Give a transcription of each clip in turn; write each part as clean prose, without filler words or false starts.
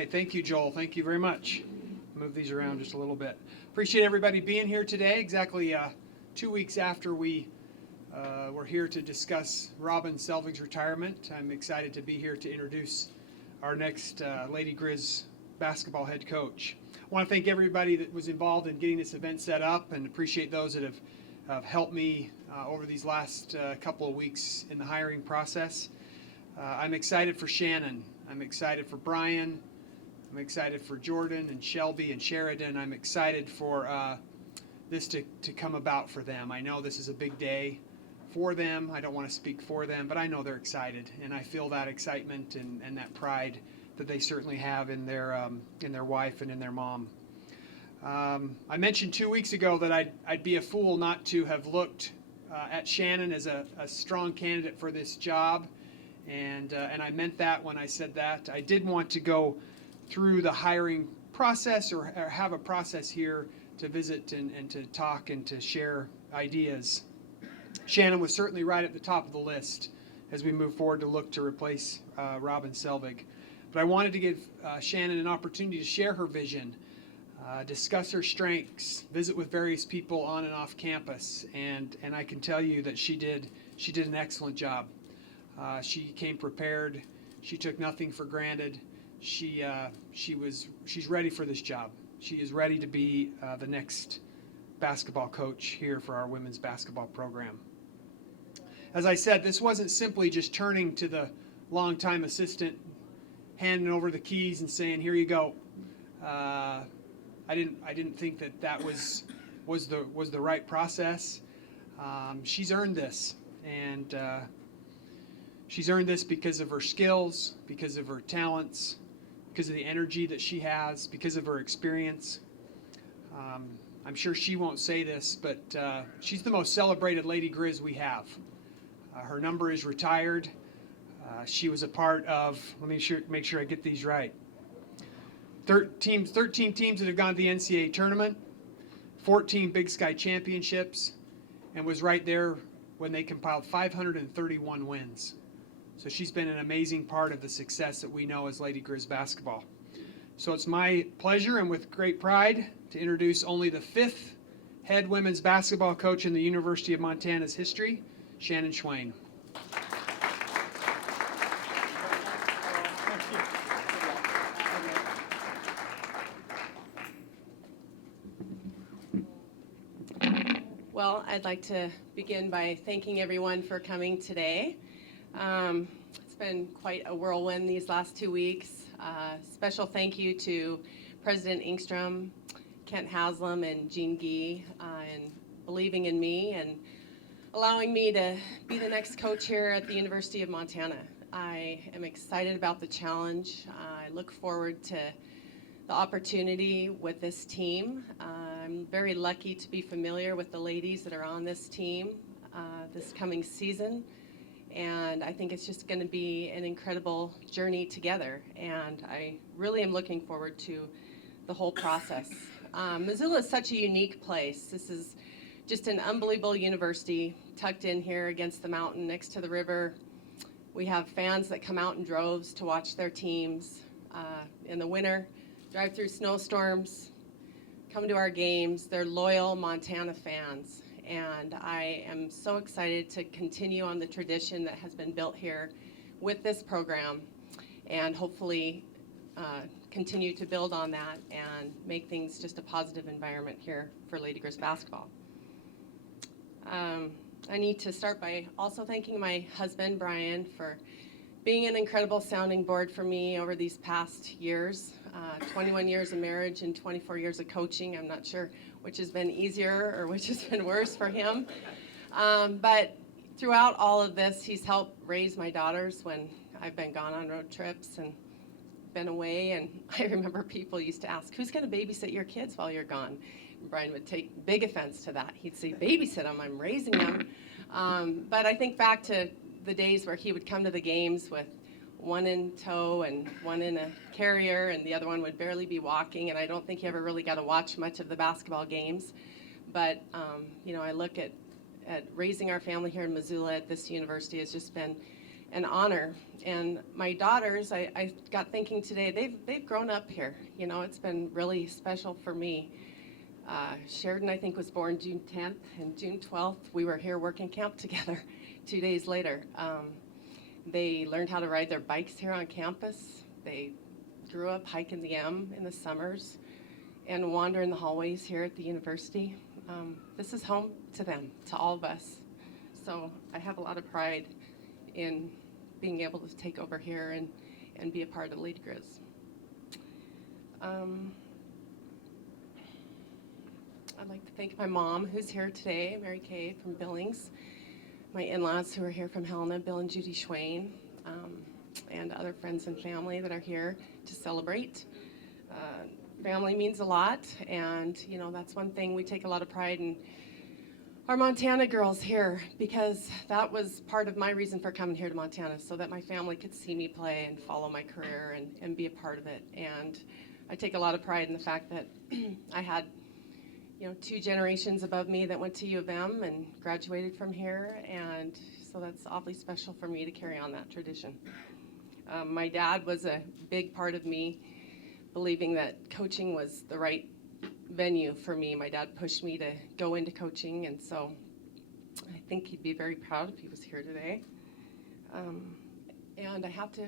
right, thank you, Joel. Thank you very much. Move these around just a little bit. Appreciate everybody being here today. Exactly 2 weeks after we were here to discuss Robin Selvig's retirement. I'm excited to be here to introduce our next Lady Griz basketball head coach. I want to thank everybody that was involved in getting this event set up, and appreciate those that have helped me over these last couple of weeks in the hiring process. I'm excited for Shannon. I'm excited for Brian. I'm excited for Jordan and Shelby and Sheridan. I'm excited for this to come about for them. I know this is a big day for them. I don't want to speak for them, but I know they're excited, and I feel that excitement and that pride that they certainly have in their wife and in their mom. I mentioned 2 weeks ago that I'd be a fool not to have looked at Shannon as a strong candidate for this job, and I meant that when I said that. I did want to go through the hiring process or have a process here to visit and to talk and to share ideas. Shannon was certainly right at the top of the list as we move forward to look to replace Robin Selvig. But I wanted to give Shannon an opportunity to share her vision, discuss her strengths, visit with various people on and off campus, and I can tell you that she did an excellent job. She came prepared. She took nothing for granted. She's ready for this job. She is ready to be the next basketball coach here for our women's basketball program. As I said, this wasn't simply just turning to the longtime assistant, handing over the keys and saying, "Here you go." I didn't think that was the right process. She's earned this, and she's earned this because of her skills, because of her talents, because of the energy that she has, because of her experience. I'm sure she won't say this, but she's the most celebrated Lady Griz we have. Her number is retired. She was a part of, let me make sure I get these right, 13 teams that have gone to the NCAA tournament, 14 Big Sky championships, and was right there when they compiled 531 wins. So she's been an amazing part of the success that we know as Lady Griz basketball. So it's my pleasure and with great pride to introduce only the 5th head women's basketball coach in the University of Montana's history, Shannon Schweyen. Well, I'd like to begin by thanking everyone for coming today. It's been quite a whirlwind these last 2 weeks. Special thank you to President Engstrom, Kent Haslam, and Jean Gee in believing in me and allowing me to be the next coach here at the University of Montana. I am excited about the challenge. I look forward to the opportunity with this team. I'm very lucky to be familiar with the ladies that are on this team this coming season, and I think it's just going to be an incredible journey together, and I really am looking forward to the whole process. Missoula is such a unique place. This is just an unbelievable university tucked in here against the mountain next to the river. We have fans that come out in droves to watch their teams in the winter, drive through snowstorms, come to our games. They're loyal Montana fans, and I am so excited to continue on the tradition that has been built here with this program, and hopefully continue to build on that and make things just a positive environment here for Lady Griz basketball. I need to start by also thanking my husband, Brian, for being an incredible sounding board for me over these past years. 21 years of marriage and 24 years of coaching. I'm not sure which has been easier or which has been worse for him. But throughout all of this, he's helped raise my daughters when I've been gone on road trips and been away. And I remember people used to ask, "Who's going to babysit your kids while you're gone?" And Brian would take big offense to that. He'd say, "Babysit them, I'm raising them." But I think back to the days where he would come to the games with one in tow and one in a carrier, and the other one would barely be walking, and I don't think he ever really got to watch much of the basketball games. But I look at raising our family here in Missoula at this university has just been an honor. And my daughters, I got thinking today, they've grown up here. You know, it's been really special for me. Sheridan, I think, was born June 10th, and June 12th, we were here working camp together 2 days later. They learned how to ride their bikes here on campus. They grew up hiking the M in the summers and wandering the hallways here at the university. This is home to them, to all of us. So I have a lot of pride in being able to take over here and be a part of Lady Griz. I'd like to thank my mom, who's here today, Mary Kay from Billings, my in-laws who are here from Helena, Bill and Judy Schweyen, and other friends and family that are here to celebrate. Family means a lot, and you know, that's one thing we take a lot of pride in our Montana girls here, because that was part of my reason for coming here to Montana, so that my family could see me play and follow my career and be a part of it. And I take a lot of pride in the fact that I had, you know, 2 generations above me that went to U of M and graduated from here, and so that's awfully special for me to carry on that tradition. My dad was a big part of me believing that coaching was the right venue for me. My dad pushed me to go into coaching, and so I think he'd be very proud if he was here today. And I have to,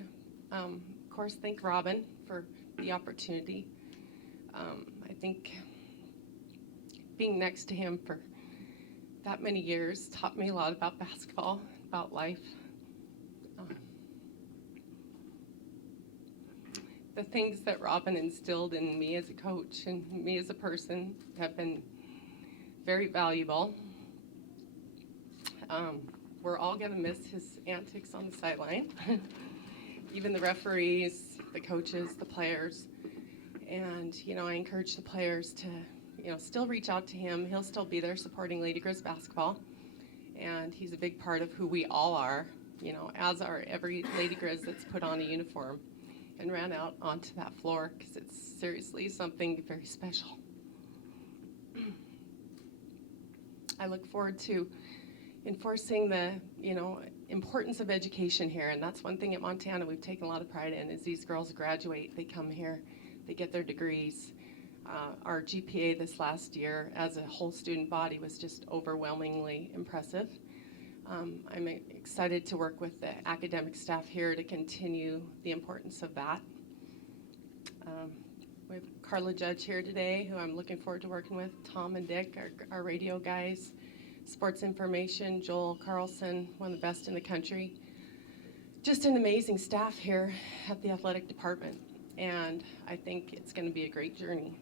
of course, thank Robin for the opportunity. I think being next to him for that many years taught me a lot about basketball, about life. The things that Robin instilled in me as a coach and me as a person have been very valuable. We're all going to miss his antics on the sideline, even the referees, the coaches, the players. And, you know, I encourage the players to, you know, still reach out to him. He'll still be there supporting Lady Griz basketball. And he's a big part of who we all are, you know, as are every Lady Griz that's put on a uniform and ran out onto that floor, because it's seriously something very special. I look forward to enforcing the, you know, importance of education here, and that's one thing at Montana we've taken a lot of pride in, is these girls graduate, they come here, they get their degrees. Our GPA this last year as a whole student body was just overwhelmingly impressive. I'm excited to work with the academic staff here to continue the importance of that. We have Carla Judge here today, who I'm looking forward to working with, Tom and Dick, our radio guys, sports information, Joel Carlson, one of the best in the country. Just an amazing staff here at the athletic department, and I think it's going to be a great journey.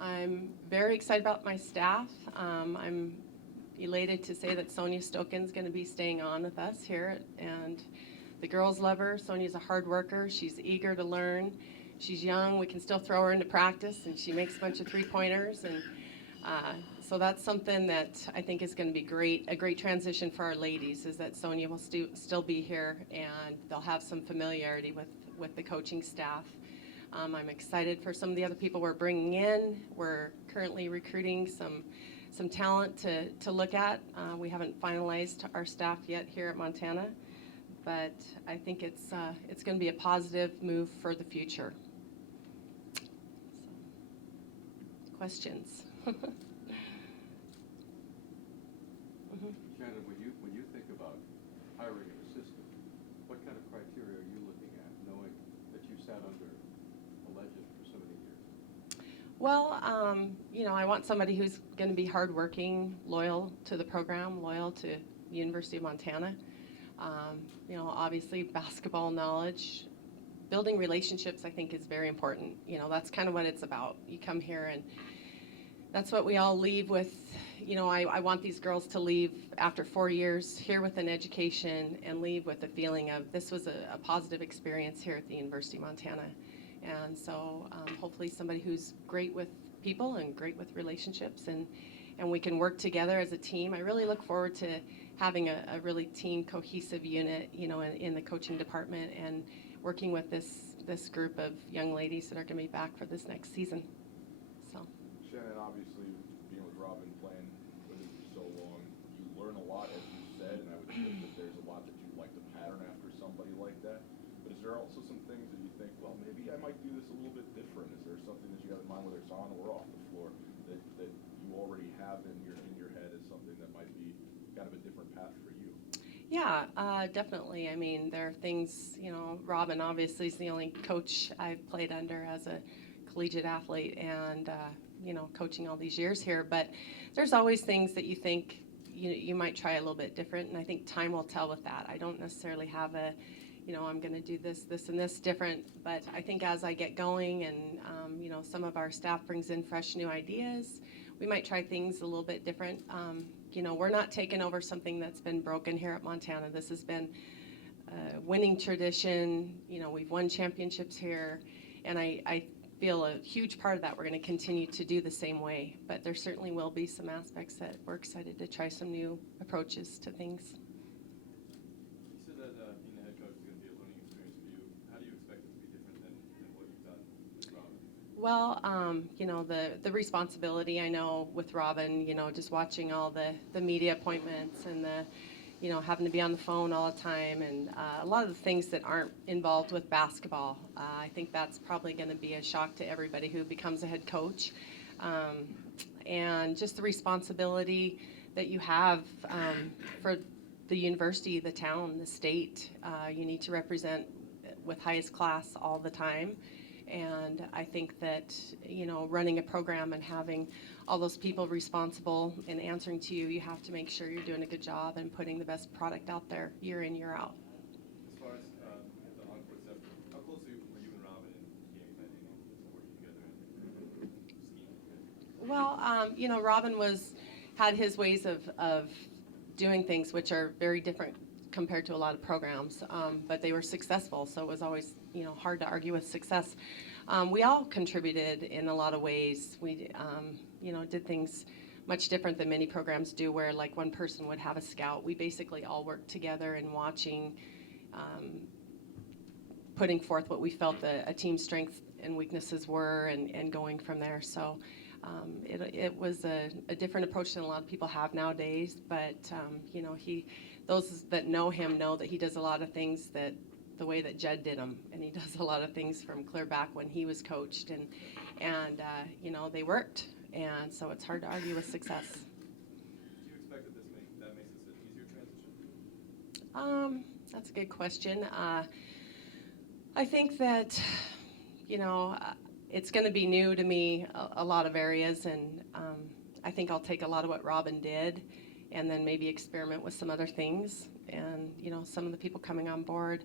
I'm very excited about my staff. I'm elated to say that Sonia Stoken's going to be staying on with us here, and the girls love her. Sonia's a hard worker. She's eager to learn. She's young. We can still throw her into practice, and she makes a bunch of 3-pointers, and so that's something that I think is going to be a great transition for our ladies, is that Sonia will still be here, and they'll have some familiarity with the coaching staff. I'm excited for some of the other people we're bringing in. We're currently recruiting some talent to look at. We haven't finalized our staff yet here at Montana, but I think it's going to be a positive move for the future. So, questions? Shannon, when you think about hiring an assistant, what kind of criteria are you looking at, knowing that you sat under a legend for so many years? Well, you know, I want somebody who's going to be hardworking, loyal to the program, loyal to the University of Montana. You know, obviously basketball knowledge. Building relationships, I think, is very important. You know, that's kind of what it's about. You come here, and that's what we all leave with. You know, I want these girls to leave after 4 years here with an education and leave with a feeling of this was a positive experience here at the University of Montana. And so hopefully somebody who's great with people and great with relationships, and we can work together as a team. I really look forward to having a really team cohesive unit, you know, in the coaching department, and working with this group of young ladies that are going to be back for this next season. So. Shannon, obviously, being with Robin, playing with him for so long, you learn a a lot, as you said, and I would think that there's a lot that you'd like to pattern after somebody like that. But is there also some things that you think, well, maybe I might do this a little bit different? Is there something that you have in mind, whether it's on or off the floor, that you already have in your head as something that might be kind of a different path for you? Yeah, definitely. I mean, there are things, Robin obviously is the only coach I've played under as a collegiate athlete and, coaching all these years here. But there's always things that you think you might try a little bit different. And I think time will tell with that. I don't necessarily have I'm going to do this, and this different. But I think as I get going and, some of our staff brings in fresh new ideas, we might try things a little bit different. We're not taking over something that's been broken here at Montana. This has been a winning tradition. We've won championships here, and I feel a huge part of that we're going to continue to do the same way. But there certainly will be some aspects that we're excited to try some new approaches to things. You said that being the head coach is going to be a learning experience for you. How do you expect it to be different than what you've done with Robin? Well, the responsibility, I know with Robin, just watching all the media appointments and having to be on the phone all the time and a lot of the things that aren't involved with basketball. I think that's probably going to be a shock to everybody who becomes a head coach. And just the responsibility that you have for the university, the town, the state. You need to represent with highest class all the time. And I think that, running a program and having all those people responsible and answering to you, you have to make sure you're doing a good job and putting the best product out there year in, year out. As far as the on-court stuff, how closely were you and Robin and Jamie working together and scheming together? Well, Robin had his ways of doing things which are very different compared to a lot of programs, but they were successful, so it was always hard to argue with success. We all contributed in a lot of ways. We did things much different than many programs do, where like one person would have a scout. We basically all worked together and watching, putting forth what we felt a team's strengths and weaknesses were, and going from there. So it was a different approach than a lot of people have nowadays. But those that know him know that he does a lot of things the way that Jed did them, and he does a lot of things from clear back when he was coached, and they worked, and so it's hard to argue with success. Do you expect that that makes this an easier transition for you? That's a good question. I think that it's going to be new to me a lot of areas, and I think I'll take a lot of what Robin did and then maybe experiment with some other things. And some of the people coming on board,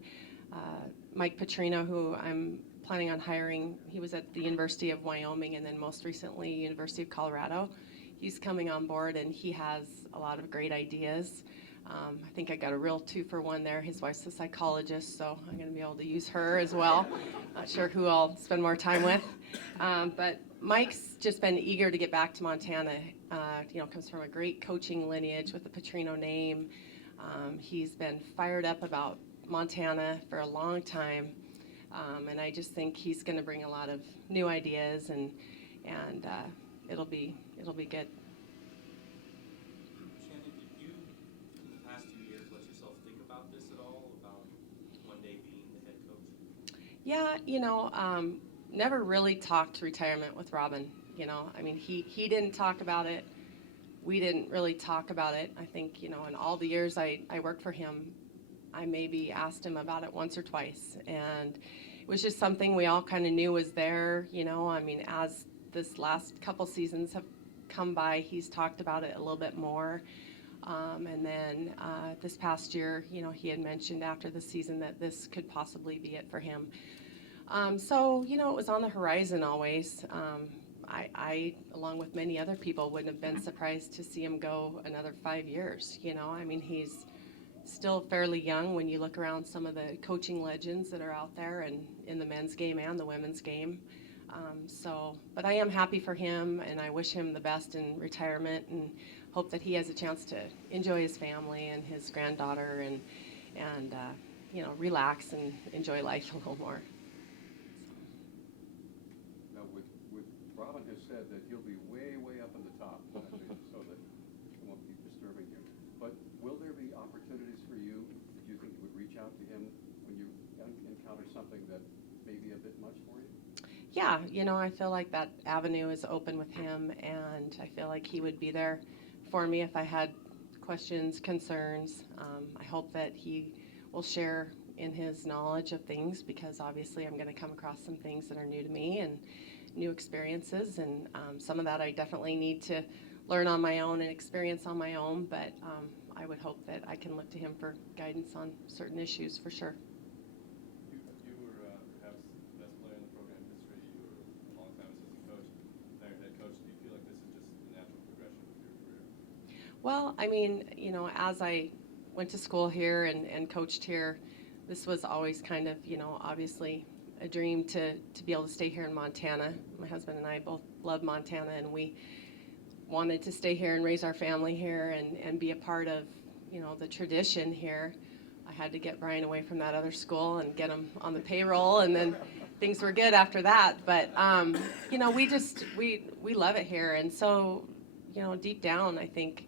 Mike Petrino, who I'm planning on hiring, he was at the University of Wyoming and then most recently University of Colorado. He's coming on board and he has a lot of great ideas. I think I got a real 2-for-1 there. His wife's a psychologist, so I'm going to be able to use her as well. Not sure who I'll spend more time with. But Mike's just been eager to get back to Montana. Comes from a great coaching lineage with the Petrino name. He's been fired up about Montana for a long time. And I just think he's going to bring a lot of new ideas, and it'll be good. Shannon, did you, in the past 2 years, let yourself think about this at all, about one day being the head coach? Yeah, never really talked retirement with Robin. He didn't talk about it. We didn't really talk about it. I think, in all the years I worked for him, I maybe asked him about it once or twice. And it was just something we all kind of knew was there. As this last couple seasons have come by, he's talked about it a little bit more. And then this past year, he had mentioned after the season that this could possibly be it for him. So, it was on the horizon always. I, along with many other people, wouldn't have been surprised to see him go another 5 years. He's still fairly young when you look around some of the coaching legends that are out there and in the men's game and the women's game. But I am happy for him, and I wish him the best in retirement, and hope that he has a chance to enjoy his family and his granddaughter and relax and enjoy life a little more. Now, with Robin has said that he'll be way, way up in the top, so that it won't be disturbing him. But out to him when you encounter something that may be a bit much for you? Yeah, I feel like that avenue is open with him, and I feel like he would be there for me if I had questions, concerns. I hope that he will share in his knowledge of things, because obviously I'm going to come across some things that are new to me and new experiences, and some of that I definitely need to learn on my own and experience on my own, but I would hope that I can look to him for guidance on certain issues for sure. You were perhaps the best player in the program history. You were a long-time assistant coach, now you're head coach. Do you feel like this is just the natural progression of your career? Well, I mean, as I went to school here and coached here, this was always kind of, obviously a dream to be able to stay here in Montana. My husband and I both love Montana, and we wanted to stay here and raise our family here and be a part of, the tradition here. I had to get Brian away from that other school and get him on the payroll, and then things were good after that. But, we love it here. And so, deep down, I think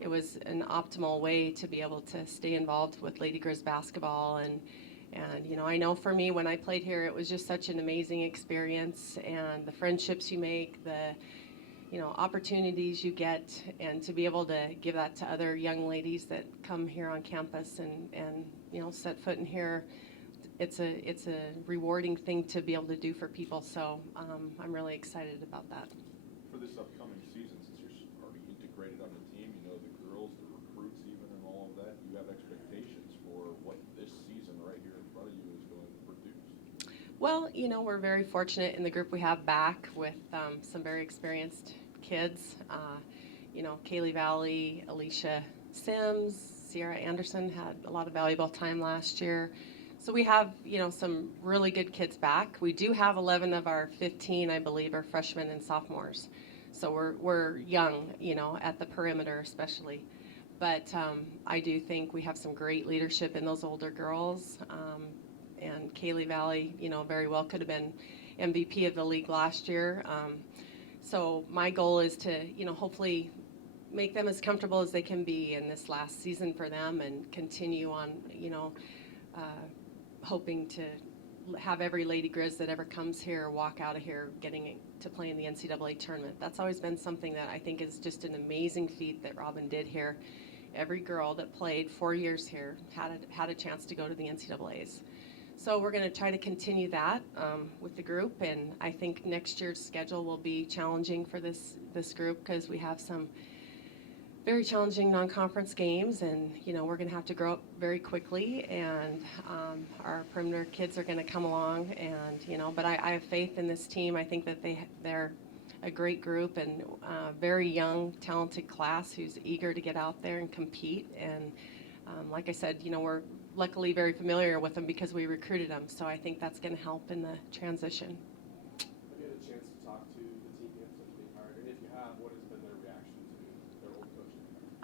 it was an optimal way to be able to stay involved with Lady Griz basketball. And I know for me, when I played here, it was just such an amazing experience, and the friendships you make, the opportunities you get, and to be able to give that to other young ladies that come here on campus and set foot in here, it's a rewarding thing to be able to do for people. So I'm really excited about that. For this upcoming season, since you're already integrated on the team, you know the girls, the recruits even, and all of that, you have expectations for what this season right here in front of you is going to produce? Well, we're very fortunate in the group we have back with some very experienced kids. Kaylee Valley, Alicia Sims, Sierra Anderson had a lot of valuable time last year. So we have, some really good kids back. We do have 11 of our 15, I believe, are freshmen and sophomores. So we're young, at the perimeter especially. But I do think we have some great leadership in those older girls. And Kaylee Valley, very well could have been MVP of the league last year. So my goal is to, hopefully make them as comfortable as they can be in this last season for them, and continue on, hoping to have every Lady Griz that ever comes here walk out of here getting to play in the NCAA tournament. That's always been something that I think is just an amazing feat that Robin did here. Every girl that played 4 years here had a chance to go to the NCAAs. So we're going to try to continue that with the group, and I think next year's schedule will be challenging for this group, because we have some very challenging non-conference games, and we're going to have to grow up very quickly, and our perimeter kids are going to come along, and but I have faith in this team. I think that they're a great group, and very young, talented class who's eager to get out there and compete. And like I said, we're luckily very familiar with them because we recruited them, so I think that's going to help in the transition. Have you had a chance to talk to the team yet since being hired? And if you have, what has been their reaction to their old coach?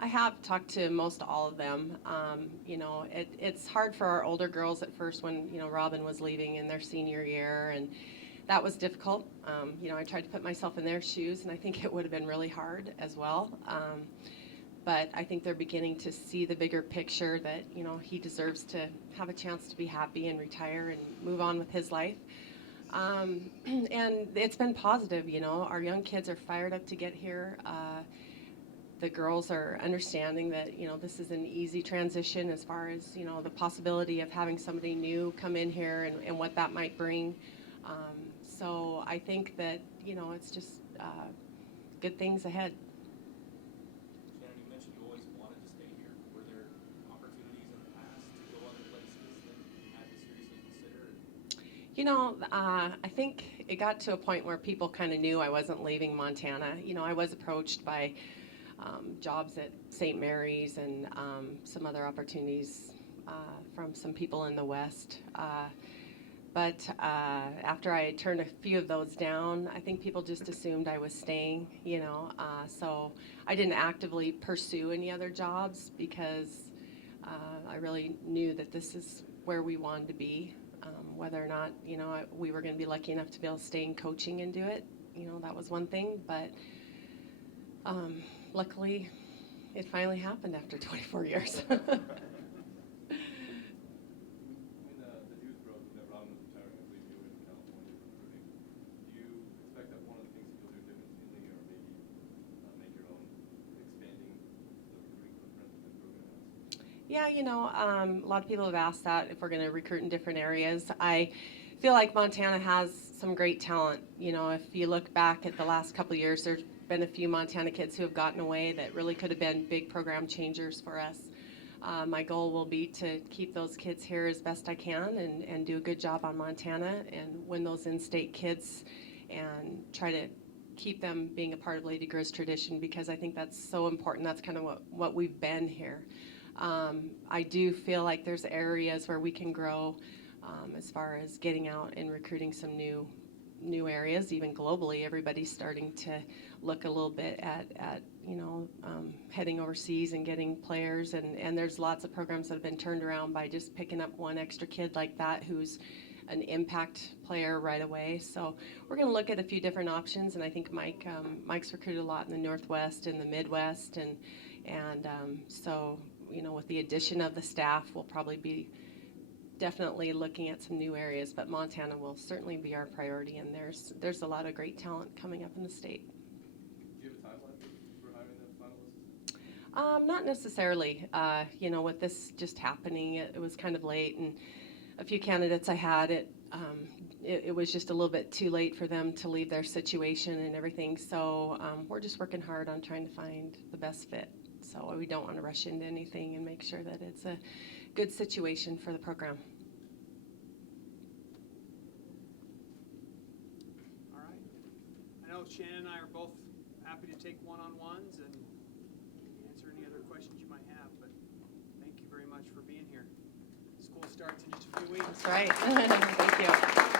I have talked to most all of them. It's hard for our older girls at first when, Robin was leaving in their senior year, and that was difficult. I tried to put myself in their shoes, and I think it would have been really hard as well. But I think they're beginning to see the bigger picture that, he deserves to have a chance to be happy and retire and move on with his life. And it's been positive, Our young kids are fired up to get here. The girls are understanding that, this is an easy transition as far as, the possibility of having somebody new come in here and what that might bring. So I think that, it's just good things ahead. Shannon, you mentioned you always wanted to stay here. Were there opportunities in the past to go other places that you had to seriously consider? I think it got to a point where people kind of knew I wasn't leaving Montana. I was approached by jobs at St. Mary's and some other opportunities from some people in the West. But after I had turned a few of those down, I think people just assumed I was staying, so I didn't actively pursue any other jobs because I really knew that this is where we wanted to be. Whether or not, we were going to be lucky enough to be able to stay in coaching and do it, that was one thing. But luckily, it finally happened after 24 years. Yeah, a lot of people have asked that if we're going to recruit in different areas. I feel like Montana has some great talent. If you look back at the last couple of years, there's been a few Montana kids who have gotten away that really could have been big program changers for us. My goal will be to keep those kids here as best I can and do a good job on Montana and win those in-state kids and try to keep them being a part of Lady Griz tradition, because I think that's so important. That's kind of what we've been here. I do feel like there's areas where we can grow as far as getting out and recruiting some new areas. Even globally, everybody's starting to look a little bit at heading overseas and getting players, and there's lots of programs that have been turned around by just picking up one extra kid like that who's an impact player right away. So we're going to look at a few different options, and I think Mike's recruited a lot in the Northwest and the Midwest, and so with the addition of the staff, we'll probably be definitely looking at some new areas, but Montana will certainly be our priority, and there's a lot of great talent coming up in the state. Do you have a timeline for hiring the final assistant? Not necessarily. With this just happening, it was kind of late, and a few candidates I had, it was just a little bit too late for them to leave their situation and everything. So we're just working hard on trying to find the best fit. So we don't want to rush into anything and make sure that it's a good situation for the program. All right. I know Shannon and I are both happy to take one-on-ones and answer any other questions you might have, but thank you very much for being here. School starts in just a few weeks. That's right. Thank you.